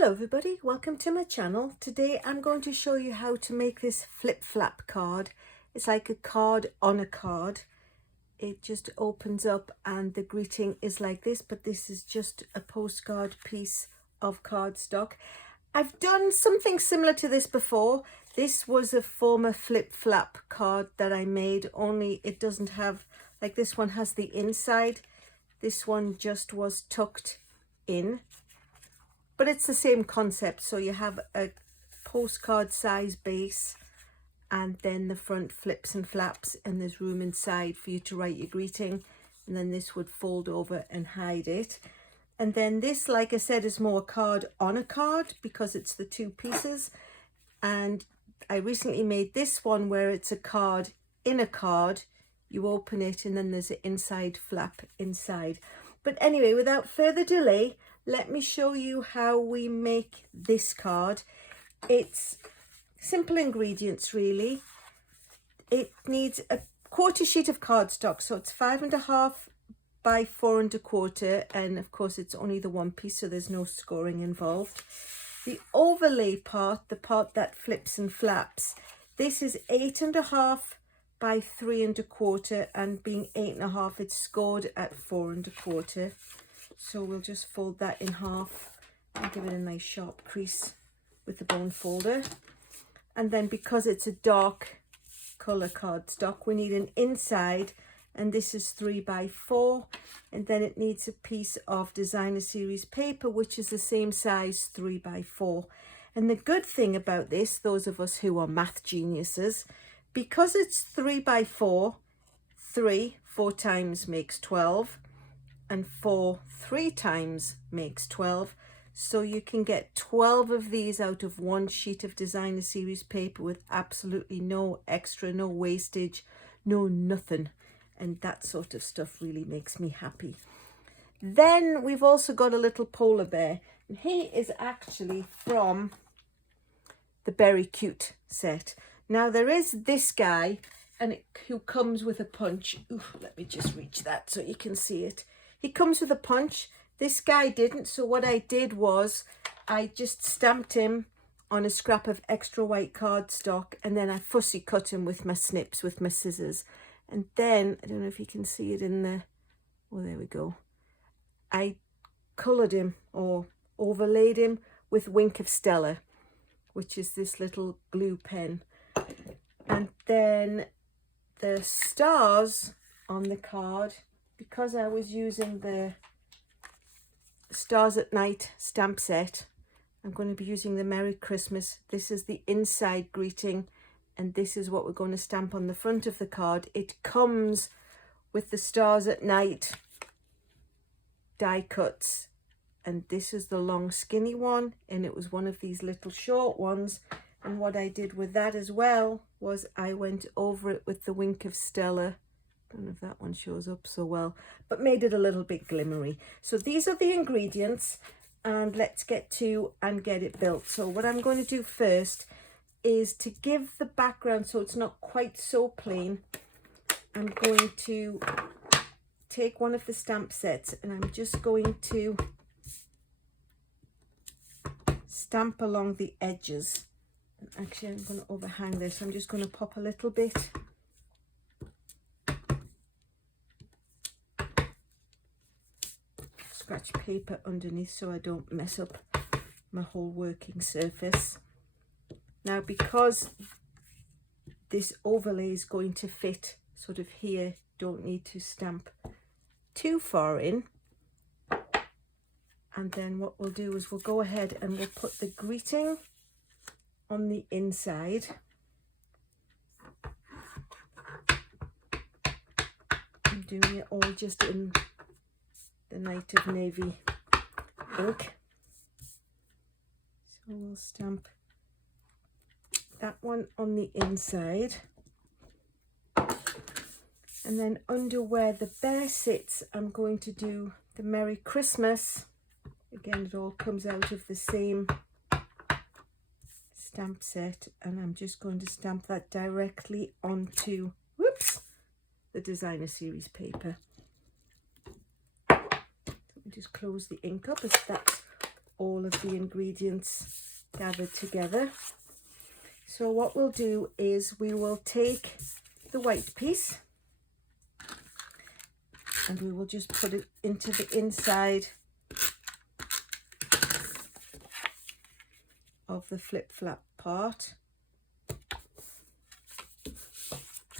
Hello everybody, welcome to my channel. Today I'm going to show you how to make this flip flap card. It's like a card on a card. It just opens up and the greeting is like this, but this is just a postcard piece of cardstock. I've done something similar to this before. This was a former flip flap card that I made, only it doesn't have, like this one has the inside. This one just was tucked in. But it's the same concept. So you have a postcard size base and then the front flips and flaps and there's room inside for you to write your greeting. And then this would fold over and hide it. And then this, like I said, is more card on a card because it's the two pieces. And I recently made this one where it's a card in a card. You open it and then there's an inside flap inside. But anyway, without further delay, let me show you how we make this card. It's simple ingredients really. It needs a quarter sheet of cardstock, so it's 5.5 by 4.25, and of course it's only the one piece, so there's no scoring involved. The overlay part, the part that flips and flaps, this is 8.5 by 3.25, and being 8.5, it's scored at 4.25. So we'll just fold that in half and give it a nice sharp crease with the bone folder. And then because it's a dark colour cardstock, we need an inside, and this is 3 by 4. And then it needs a piece of designer series paper, which is the same size, 3 by 4. And the good thing about this, those of us who are math geniuses, because it's 3 by 4, 4 times makes 12. And 4 3 times makes 12, so you can get 12 of these out of one sheet of designer series paper with absolutely no extra, no wastage, no nothing, and that sort of stuff really makes me happy. Then we've also got a little polar bear, and he is actually from the Berry Cute set. Now there is this guy, and who comes with a punch. Ooh, let me just reach that so you can see it. He comes with a punch. This guy didn't, so what I did was I just stamped him on a scrap of extra white cardstock, and then I fussy cut him with my snips, with my scissors. And then, I don't know if you can see it in the, oh, there we go. I coloured him or overlaid him with Wink of Stella, which is this little glue pen. And then the stars on the card, because I was using the Stars at Night stamp set, I'm going to be using the Merry Christmas. This is the inside greeting, and this is what we're going to stamp on the front of the card. It comes with the Stars at Night die cuts, and this is the long skinny one, and it was one of these little short ones. And what I did with that as well was I went over it with the Wink of Stella. Don't know if that one shows up so well, but made it a little bit glimmery. So these are the ingredients, and let's get to and get it built. So what I'm going to do first is to give the background so it's not quite so plain. I'm going to take one of the stamp sets and I'm just going to stamp along the edges. And actually I'm going to overhang this. I'm just going to pop a little bit. Scratch paper underneath so I don't mess up my whole working surface. Now, because this overlay is going to fit sort of here, don't need to stamp too far in. And then what we'll do is we'll go ahead and we'll put the greeting on the inside. I'm doing it all just in the Night of Navy ink. So we'll stamp that one on the inside. And then under where the bear sits, I'm going to do the Merry Christmas. Again, it all comes out of the same stamp set, and I'm just going to stamp that directly onto, whoops, the designer series paper. Just close the ink up as that's all of the ingredients gathered together. So what we'll do is we will take the white piece and we will just put it into the inside of the flip flap part,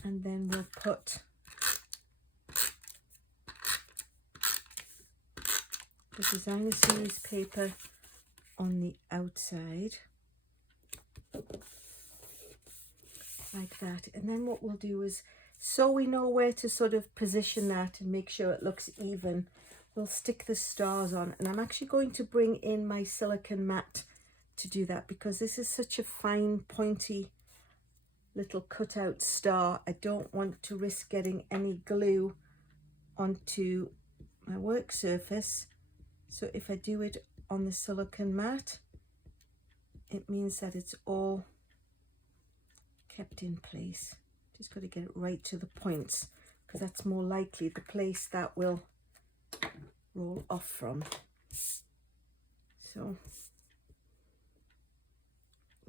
and then we'll put the designer series paper on the outside like that. And then what we'll do is, so we know where to sort of position that and make sure it looks even, we'll stick the stars on. And I'm actually going to bring in my silicone mat to do that, because this is such a fine pointy little cutout star. I don't want to risk getting any glue onto my work surface. So if I do it on the silicone mat, it means that it's all kept in place. Just got to get it right to the points, because that's more likely the place that will roll off from. So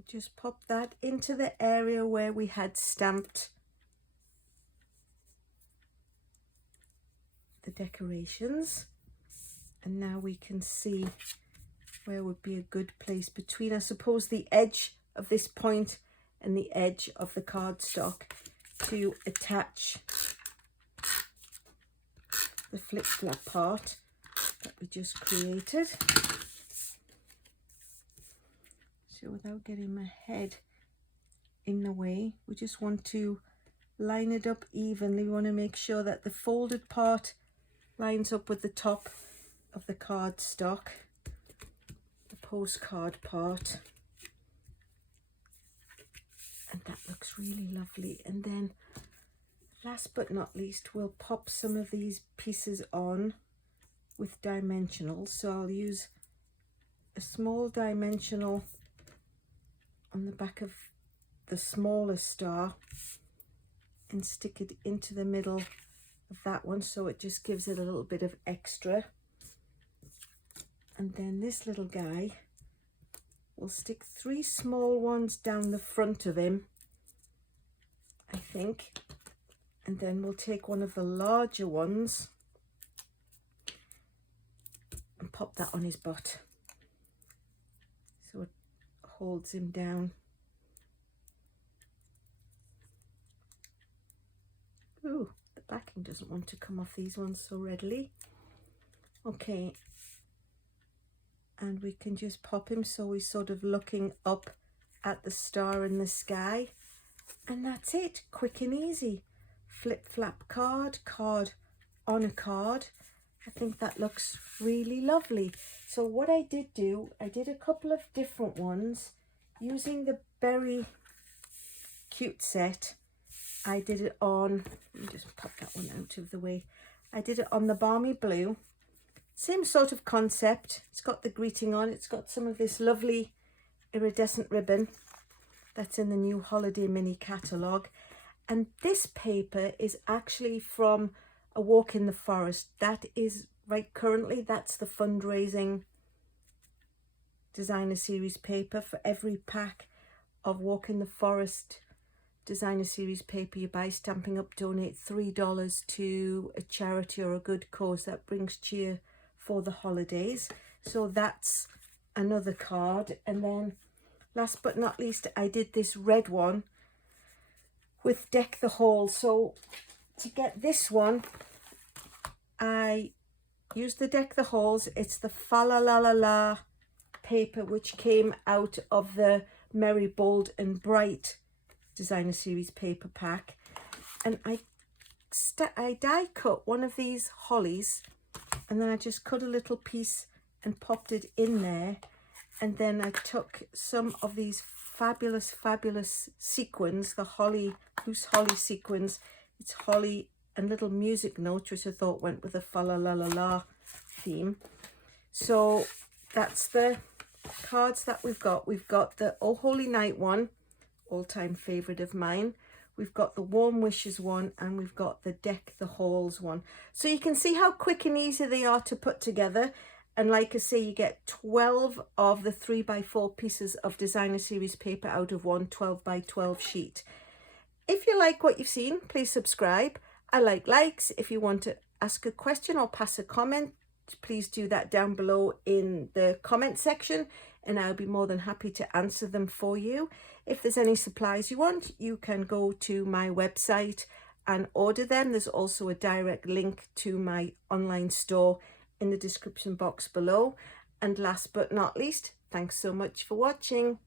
just pop that into the area where we had stamped the decorations. And now we can see where would be a good place between, I suppose, the edge of this point and the edge of the cardstock to attach the flip flap part that we just created. So without getting my head in the way, we just want to line it up evenly. We want to make sure that the folded part lines up with the top of the cardstock, the postcard part, and that looks really lovely. And then last but not least, we'll pop some of these pieces on with dimensionals. So I'll use a small dimensional on the back of the smaller star and stick it into the middle of that one, so it just gives it a little bit of extra. And then this little guy, we'll stick 3 small ones down the front of him, I think, and then we'll take one of the larger ones and pop that on his butt so it holds him down. Ooh, the backing doesn't want to come off these ones so readily. Okay, and we can just pop him so he's sort of looking up at the star in the sky. And that's it, quick and easy. Flip flap card, card on a card. I think that looks really lovely. So what I did do, I did a couple of different ones using the Berry Cute set. I did it on, let me just pop that one out of the way. I did it on the Balmy Blue. Same sort of concept. It's got the greeting on. It's got some of this lovely iridescent ribbon that's in the new holiday mini catalogue. And this paper is actually from A Walk in the Forest. That is right currently, that's the fundraising designer series paper. For every pack of Walk in the Forest designer series paper you buy, Stampin' Up! Donate $3 to a charity or a good cause that brings cheer for the holidays. So that's another card. And then last but not least, I did this red one with Deck the Hall. So to get this one, I used the Deck the Halls. It's the Fa La La La La paper, which came out of the Merry, Bold and Bright designer series paper pack. And I die cut one of these hollies, and then I just cut a little piece and popped it in there. And then I took some of these fabulous sequins, the holly, loose holly sequins. It's holly and little music notes, which I thought went with the Fa La La La La theme. So that's the cards that we've got. We've got the Oh Holy Night one, all-time favorite of mine. We've got the Warm Wishes one, and we've got the Deck the Halls one. So you can see how quick and easy they are to put together. And like I say, you get 12 of the 3x4 pieces of designer series paper out of one 12x12 sheet. If you like what you've seen, please subscribe. I like likes. If you want to ask a question or pass a comment, please do that down below in the comment section, and I'll be more than happy to answer them for you. If there's any supplies you want, you can go to my website and order them. There's also a direct link to my online store in the description box below. And last but not least, thanks so much for watching.